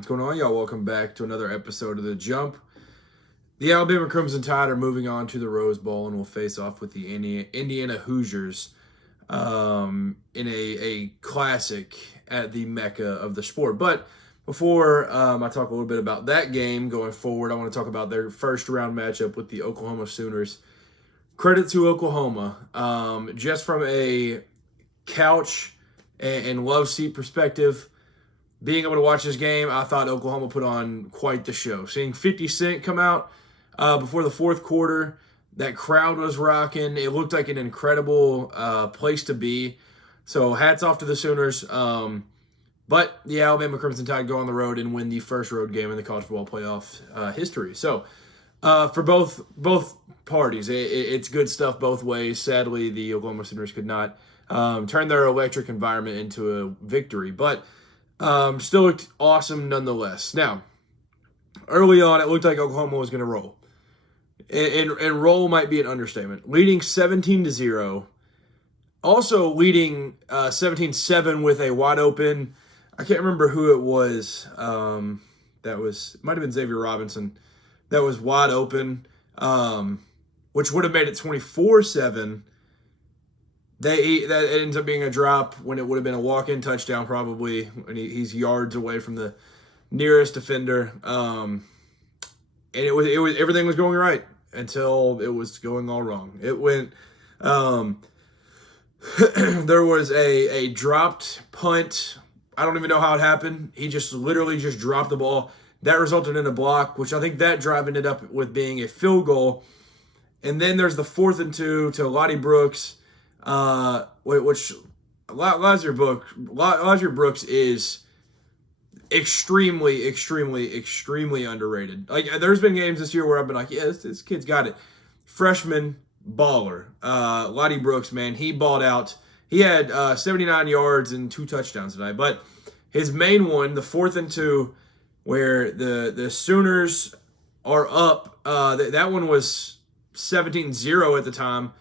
What's going on, y'all? Welcome back to another episode of The Jump. The Alabama Crimson Tide are moving on to the Rose Bowl and will face off with the Indiana Hoosiers in a classic at the mecca of the sport. But before I talk a little bit about that game going forward, I want to talk about their first round matchup with the Oklahoma Sooners. Credit to Oklahoma. Just from a couch and love seat perspective, being able to watch this game, I thought Oklahoma put on quite the show. Seeing 50 Cent come out before the fourth quarter, that crowd was rocking. It looked like an incredible place to be. So hats off to the Sooners. But the Alabama Crimson Tide go on the road and win the first road game in the college football playoff history. So for both parties, it's good stuff both ways. Sadly, the Oklahoma Sooners could not turn their electric environment into a victory. But still looked awesome nonetheless. Now, early on, it looked like Oklahoma was going to roll. And roll might be an understatement. Leading 17-0. Also leading 17-7 with a wide open. I can't remember who it was. It might have been Xavier Robinson. That was wide open, which would have made it 24-7. That ends up being a drop when it would have been a walk-in touchdown probably, and he's yards away from the nearest defender. And it was everything was going right until it was going all wrong. It went. There was a dropped punt. I don't even know how it happened. He just literally just dropped the ball. That resulted in a block, which I think that drive ended up with being a field goal. And then there's the 4th and 2 to Lottie Brooks. Which Lazar Brooks is extremely underrated. Like, there's been games this year where I've been like, yeah, this kid's got it. Freshman baller. Lottie Brooks, man, he balled out. He had 79 yards and 2 touchdowns tonight. But his main one, the 4th and 2, where the Sooners are up, that one was 17-0 at the time.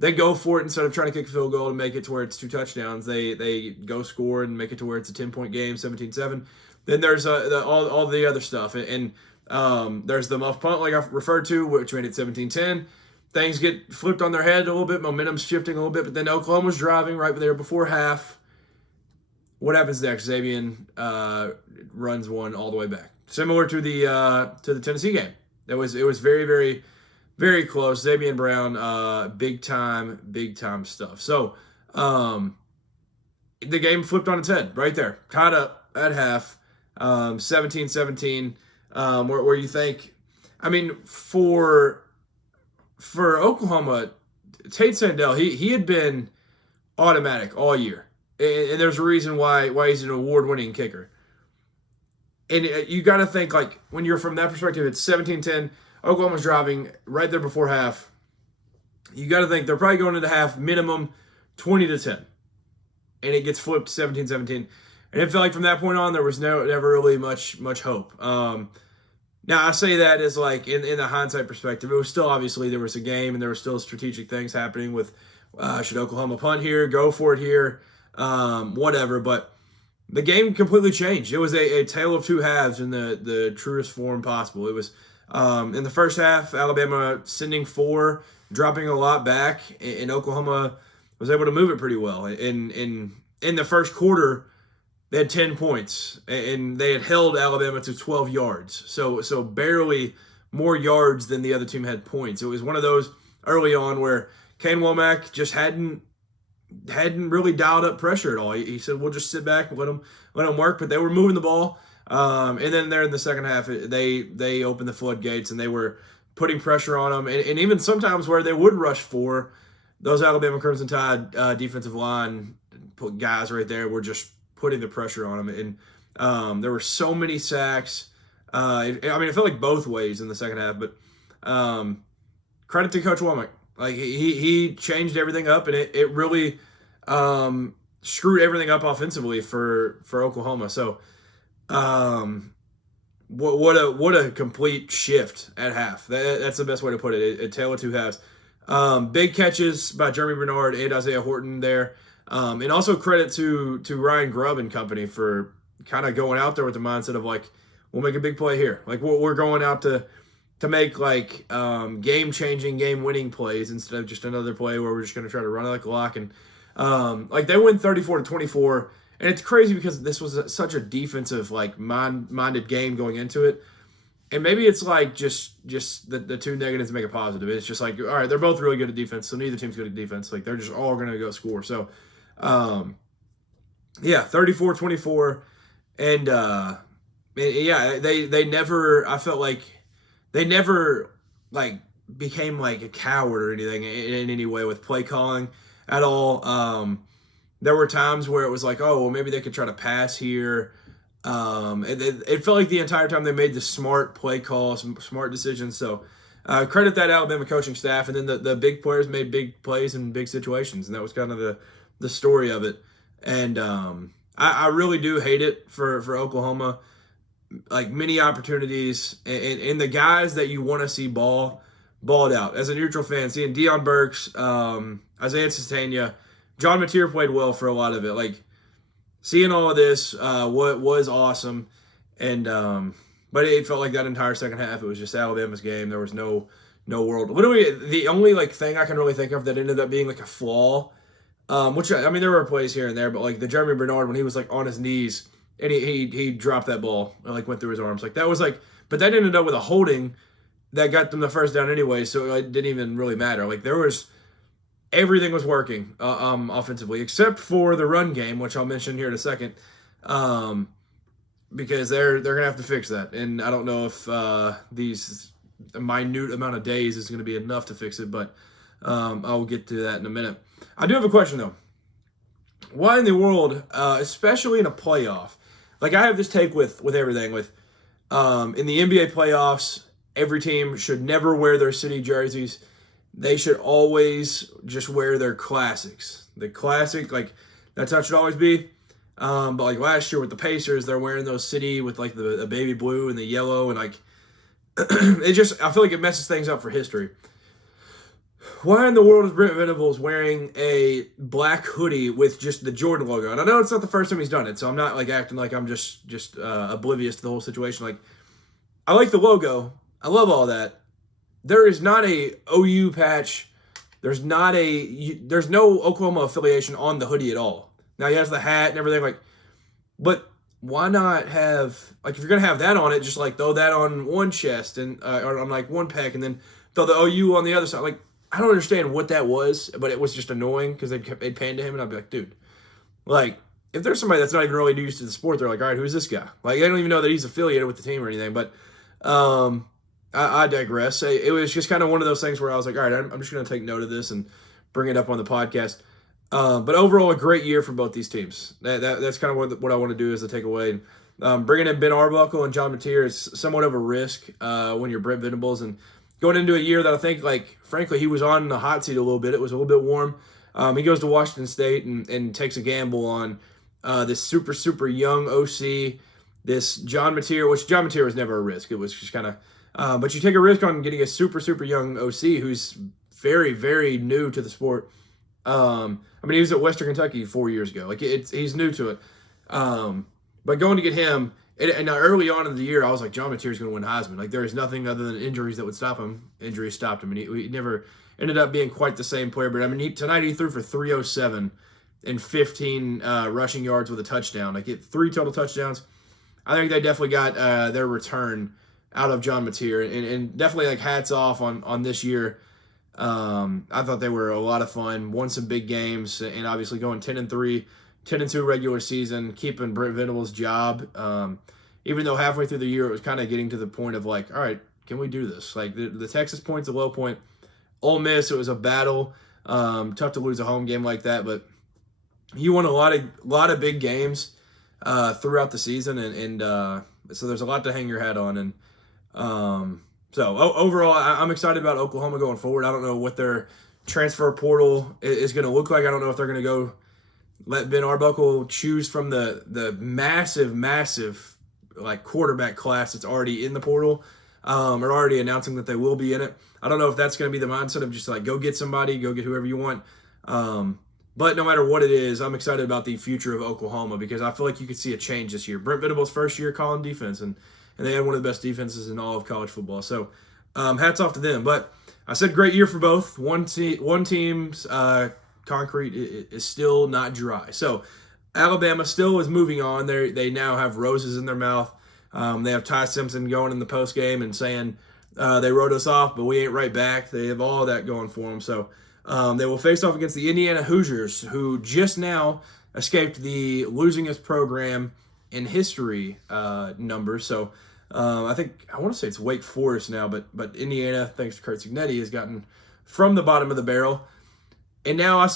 They go for it instead of trying to kick a field goal and make it to where it's 2 touchdowns. They go score and make it to where it's a 10-point game, 17-7. Then there's all the other stuff. And there's the muff punt, like I referred to, which made it 17-10. Things get flipped on their head a little bit. Momentum's shifting a little bit. But then Oklahoma's driving right there before half. What happens next? Xavier runs one all the way back. Similar to the Tennessee game. It was very, very, very close. Xavier Brown, big time stuff. So, the game flipped on its head right there. Tied up at half, 17-17, where you think, I mean, for Oklahoma, Tate Sandell, he had been automatic all year. And there's a reason why he's an award-winning kicker. And you got to think, like, when you're from that perspective, it's 17-10, Oklahoma's driving right there before half. You got to think they're probably going into half minimum 20-10. And it gets flipped 17-17. And it felt like from that point on, there was never really much hope. Now, I say that as like in the hindsight perspective. It was still, obviously, there was a game and there were still strategic things happening with should Oklahoma punt here, go for it here, whatever. But the game completely changed. It was a tale of two halves in the truest form possible. It was in the first half, Alabama sending 4, dropping a lot back, and Oklahoma was able to move it pretty well. In the first quarter, they had 10 points, and they had held Alabama to 12 yards. So barely more yards than the other team had points. It was one of those early on where Kane Womack just hadn't really dialed up pressure at all. He said, we'll just sit back and let them work, but they were moving the ball. And then there in the second half, they opened the floodgates and they were putting pressure on them. And even sometimes where they would rush 4, those Alabama Crimson Tide defensive line guys right there were just putting the pressure on them. And there were so many sacks. It felt like both ways in the second half. But credit to Coach Womack. Like, he changed everything up, and it really screwed everything up offensively for Oklahoma. So, what a complete shift at half. That's the best way to put it. A tale of two halves. Big catches by Jeremy Bernard and Isaiah Horton there. And also credit to Ryan Grubb and company for kind of going out there with the mindset of like, we'll make a big play here. Like we're going out to make like game-changing, game-winning plays instead of just another play where we're just going to try to run it like a lock. And like they win 34-24, and it's crazy because this was such a defensive like minded game going into it. And maybe it's like just the two negatives make a positive. It's just like, all right, they're both really good at defense, so neither team's good at defense. Like they're just all going to go score. So, yeah, 34-24, and yeah, they never. I felt like they never like became like a coward or anything in any way with play calling at all. There were times where it was like, oh, well, maybe they could try to pass here. It felt like the entire time they made the smart play calls, smart decisions. So credit that Alabama coaching staff. And then the big players made big plays in big situations. And that was kind of the story of it. And I really do hate it for Oklahoma. Like many opportunities and the guys that you want to see balled out. As a neutral fan, seeing Deion Burks, Isaiah Sestania, John Mateer played well for a lot of it. Like, seeing all of this was awesome, and but it felt like that entire second half, it was just Alabama's game. There was no world. Literally, the only like thing I can really think of that ended up being like a flaw, which I mean there were plays here and there, but like the Jeremy Bernard when he was like on his knees and he dropped that ball and like went through his arms, like that was like, but that ended up with a holding that got them the first down anyway, so it didn't even really matter. Like there was. Everything was working offensively, except for the run game, which I'll mention here in a second, because they're gonna have to fix that. And I don't know if these minute amount of days is going to be enough to fix it, but I'll get to that in a minute. I do have a question though. Why in the world, especially in a playoff, like I have this take with everything with in the NBA playoffs, every team should never wear their city jerseys. They should always just wear their classics. The classic, like, that's how it should always be. But, like, last year with the Pacers, they're wearing those city with, like, the baby blue and the yellow. And, like, it just, I feel like it messes things up for history. Why in the world is Brent Venables wearing a black hoodie with just the Jordan logo? And I know it's not the first time he's done it, so I'm not, like, acting like I'm just oblivious to the whole situation. Like, I like the logo. I love all that. There is not a OU patch. There's no Oklahoma affiliation on the hoodie at all. Now he has the hat and everything, like, but why not have, like, if you're gonna have that on it, just like throw that on one chest and or on like one pec, and then throw the OU on the other side. Like, I don't understand what that was, but it was just annoying because they'd pan to him, and I'd be like, dude, like, if there's somebody that's not even really used to the sport, they're like, all right, who's this guy? Like, they don't even know that he's affiliated with the team or anything. But I digress. It was just kind of one of those things where I was like, all right, I'm just going to take note of this and bring it up on the podcast. But overall, a great year for both these teams. That's kind of what I want to do as a takeaway. Bringing in Ben Arbuckle and John Mateer is somewhat of a risk when you're Brent Venables. And going into a year that I think, like, frankly, he was on the hot seat a little bit. It was a little bit warm. He goes to Washington State and takes a gamble on this super, super young OC, this John Mateer, which John Mateer was never a risk. It was just kind of but you take a risk on getting a super, super young OC who's very, very new to the sport. I mean, he was at Western Kentucky 4 years ago. Like, he's new to it. But going to get him, and early on in the year, I was like, John Mateer's going to win Heisman. Like, there is nothing other than injuries that would stop him. Injuries stopped him, and he never ended up being quite the same player. But, I mean, tonight he threw for 307 and 15 rushing yards with a touchdown. Like, 3 total touchdowns. I think they definitely got their return out of John Mateer, and definitely, like, hats off on this year. I thought they were a lot of fun, won some big games, and obviously going 10-3, 10-2 regular season, keeping Brent Venables' job. Even though halfway through the year it was kind of getting to the point of like, all right, can we do this? Like the Texas point's a low point. Ole Miss, it was a battle. Tough to lose a home game like that, but you won a lot of big games throughout the season, and so there's a lot to hang your hat on. And so overall, I'm excited about Oklahoma going forward. I don't know what their transfer portal is going to look like. I don't know if they're going to go let Ben Arbuckle choose from the massive like quarterback class that's already in the portal, or already announcing that they will be in it. I don't know if that's going to be the mindset of just like go get somebody, go get whoever you want. But no matter what it is, I'm excited about the future of Oklahoma because I feel like you could see a change this year. Brent Venables' first year calling defense, and they had one of the best defenses in all of college football. So hats off to them. But I said great year for both. One team's concrete is still not dry. So Alabama still is moving on. They now have roses in their mouth. They have Ty Simpson going in the post game and saying they wrote us off, but we ain't right back. They have all that going for them. So they will face off against the Indiana Hoosiers, who just now escaped the losingest program in history numbers. So I want to say it's Wake Forest now, but Indiana, thanks to Kurt Cignetti, has gotten from the bottom of the barrel. And now I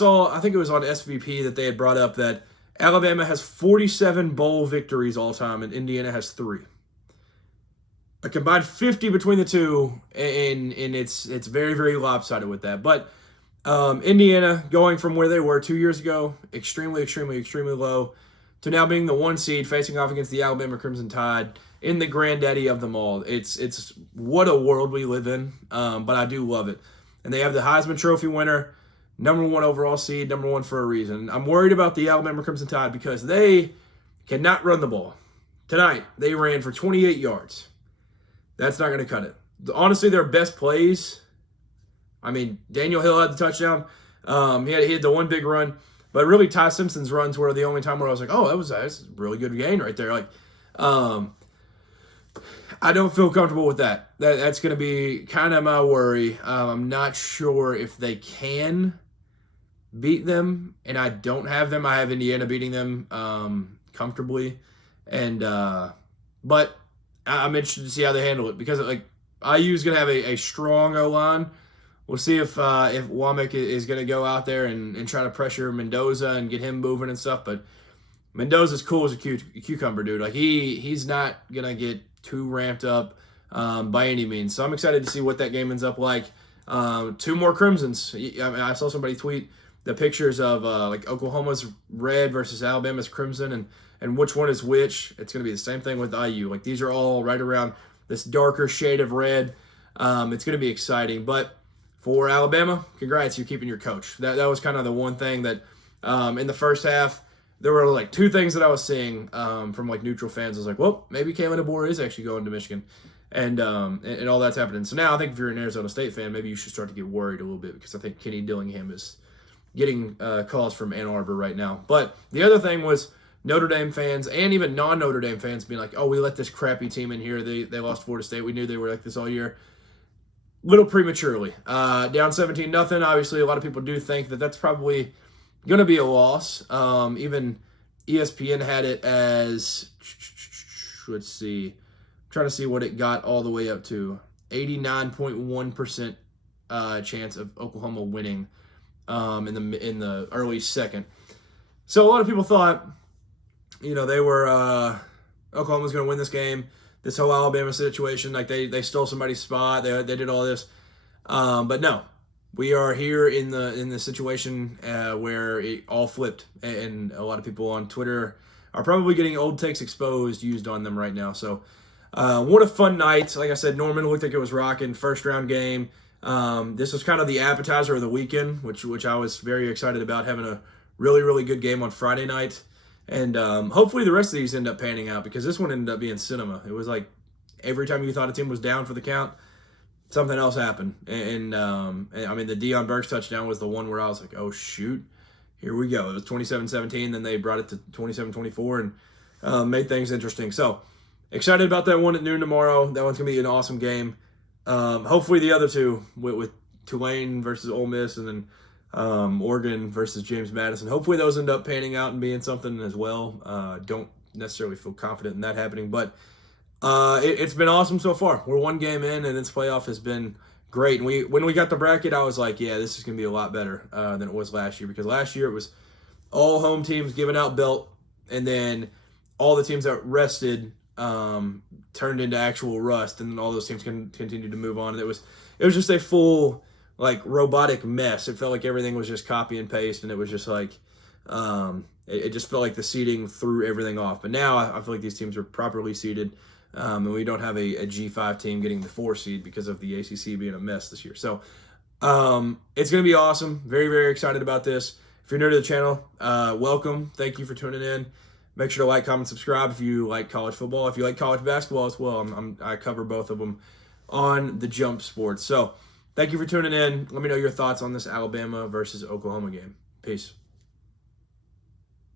think it was on SVP that they had brought up that Alabama has 47 bowl victories all time, and Indiana has 3. A combined 50 between the two, and it's very, very lopsided with that. But Indiana going from where they were 2 years ago, extremely, extremely, extremely low, to now being the 1 seed facing off against the Alabama Crimson Tide in the granddaddy of them all. It's what a world we live in, but I do love it. And they have the Heisman Trophy winner, number 1 overall seed, number 1 for a reason. I'm worried about the Alabama Crimson Tide because they cannot run the ball. Tonight, they ran for 28 yards. That's not going to cut it. Honestly, their best plays, Daniel Hill had the touchdown. He had the one big run. But really, Ty Simpson's runs were the only time where I was like, oh, that's a really good gain right there. I don't feel comfortable with that. That's going to be kind of my worry. I'm not sure if they can beat them, and I don't have them. I have Indiana beating them comfortably, but I'm interested to see how they handle it because IU is going to have a strong O-line. We'll see if Womack is going to go out there and try to pressure Mendoza and get him moving and stuff. But Mendoza's cool as a cucumber, dude. He's not going to get too ramped up by any means. So I'm excited to see what that game ends up like. 2 more Crimsons. I saw somebody tweet the pictures of Oklahoma's red versus Alabama's crimson and which one is which. It's going to be the same thing with IU. These are all right around this darker shade of red. It's going to be exciting. But for Alabama, congrats, you're keeping your coach. That was kind of the one thing that in the first half, there were 2 things that I was seeing from neutral fans. I was like, well, maybe Kalen Deboer is actually going to Michigan. And all that's happening. So now I think if you're an Arizona State fan, maybe you should start to get worried a little bit because I think Kenny Dillingham is getting calls from Ann Arbor right now. But the other thing was Notre Dame fans and even non-Notre Dame fans being like, oh, we let this crappy team in here. They lost Florida State. We knew they were like this all year. Little prematurely. Down 17-0. Obviously, a lot of people do think that that's probably going to be a loss. Even ESPN had it as, let's see, I'm trying to see what it got all the way up to. 89.1% chance of Oklahoma winning in the early second. So a lot of people thought, they were Oklahoma's going to win this game. This whole Alabama situation, they stole somebody's spot. They did all this, but no, we are here in the situation where it all flipped, and a lot of people on Twitter are probably getting old takes exposed used on them right now. So what a fun night! Like I said, Norman looked like it was rocking. First round game. This was kind of the appetizer of the weekend, which I was very excited about, having a really, really good game on Friday night. And hopefully the rest of these end up panning out because this one ended up being cinema. It was every time you thought a team was down for the count, something else happened. And the Deion Burks touchdown was the one where I was like, oh, shoot, here we go. It was 27-17, then they brought it to 27-24 and made things interesting. So excited about that one at noon tomorrow. That one's going to be an awesome game. Hopefully the other two with Tulane versus Ole Miss and then Oregon versus James Madison. Hopefully those end up panning out and being something as well. Don't necessarily feel confident in that happening, but it's been awesome so far. We're 1 game in, and this playoff has been great. And when we got the bracket, I was like, yeah, this is going to be a lot better than it was last year because last year it was all home teams giving out belt, and then all the teams that rested turned into actual rust, and then all those teams continued to move on. And it was just a full robotic mess. It felt like everything was just copy and paste, and it was just it just felt like the seeding threw everything off. But now I feel like these teams are properly seeded, and we don't have a G5 team getting the 4 seed because of the ACC being a mess this year. So it's going to be awesome. Very, very excited about this. If you're new to the channel, welcome. Thank you for tuning in. Make sure to like, comment, subscribe if you like college football. If you like college basketball as well, I cover both of them on the Jump Sports. So thank you for tuning in. Let me know your thoughts on this Alabama versus Oklahoma game. Peace.